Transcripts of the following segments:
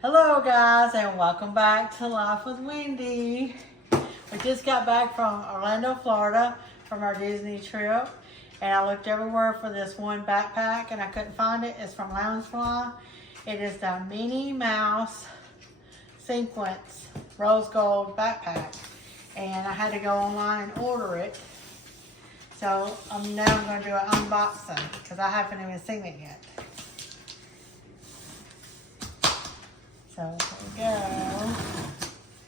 Hello guys, and welcome back to Life with Wendy. We just got back from Orlando, Florida from our Disney trip, and I looked everywhere for this one backpack and I couldn't find it. It's from Loungefly. It is the Minnie Mouse Sequence Rose Gold backpack, and I had to go online and order it. So now I'm going to do an unboxing because I haven't even seen it yet. So here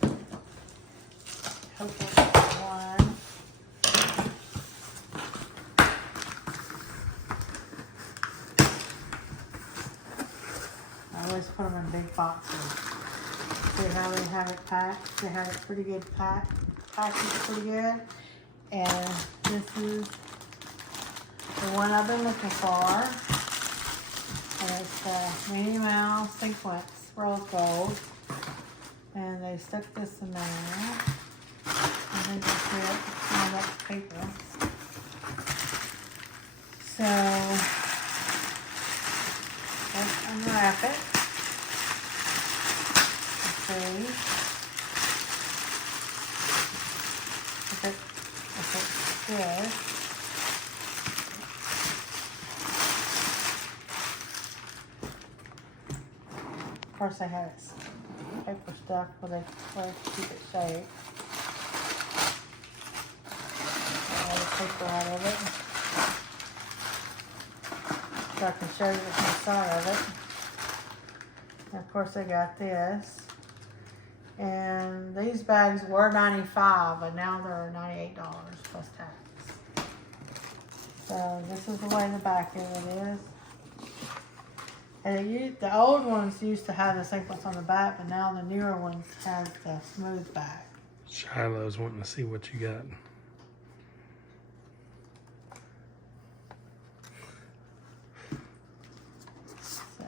we go. Hopefully it's one. I always put them in big boxes. See how they have it packed? They have it pretty good packed. Packaged pretty good. And this is the one I've been looking for. And it's the Minnie Mouse Sequence Rose Gold, and they stuck this in there. I think that's it. Oh, that's paper. So let's unwrap it. Let's see if it's good. Of course, they have its paper stuff where they keep it safe. All the paper out of it, so I can show you what's inside of it. And of course, they got this. And these bags were $95, but now they're $98 plus tax. So this is the way the back of it is. And the old ones used to have the sequence on the back, but now the newer ones have the smooth back. Shiloh's wanting to see what you got. So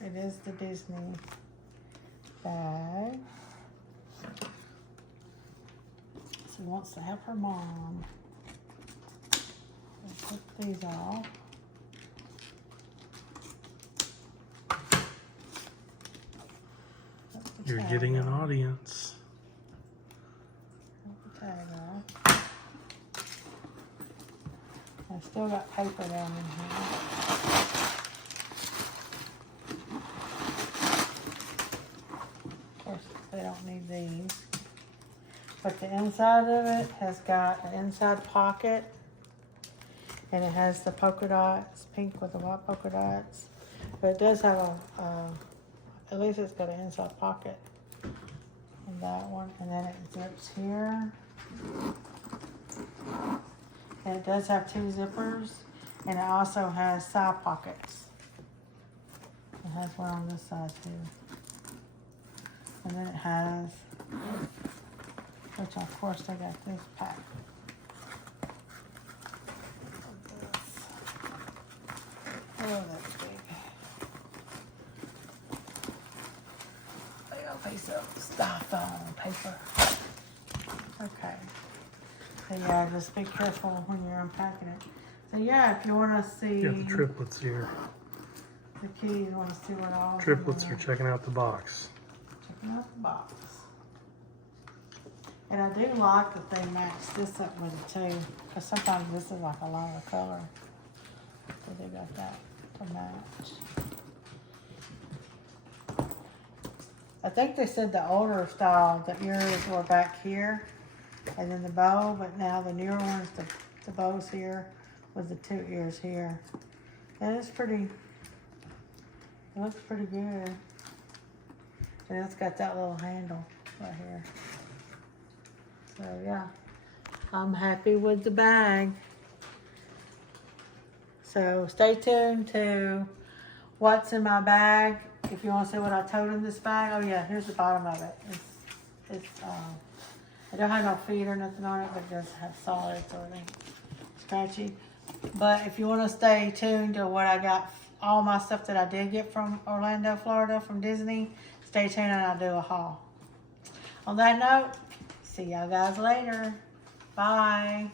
it is the Disney bag. She wants to help her mom. Let's put these off. You're getting an audience. Put the tag off. I still got paper down in here. Of course, they don't need these. But the inside of it has got an inside pocket. And it has the polka dots, pink with the white polka dots. But it does have at least it's got an inside pocket in that one, and then it zips here. And it does have 2 zippers, and it also has side pockets. It has one on this side too. And then it has, which of course they got this pack. Oh, that's big. Piece of styrofoam paper. Okay. So yeah, just be careful when you're unpacking it. So yeah, if you want to see You got the triplets here. the keys, you want to see what all Triplets are checking out the box. checking out the box. And I do like that they match this up with it too, because sometimes this is like a lighter color. So they got that to match. I think they said the older style, the ears were back here, and then the bow, but now the newer ones, the bow's here with the 2 ears here. And it's pretty, it looks pretty good. And it's got that little handle right here. So yeah, I'm happy with the bag. So stay tuned to what's in my bag. If you want to see what I told in this bag, oh yeah, here's the bottom of it. It's I don't have no feet or nothing on it, but it does have solids or anything scratchy. But if you want to stay tuned to what I got, all my stuff that I did get from Orlando, Florida, from Disney, stay tuned and I'll do a haul. On that note, see y'all guys later. Bye.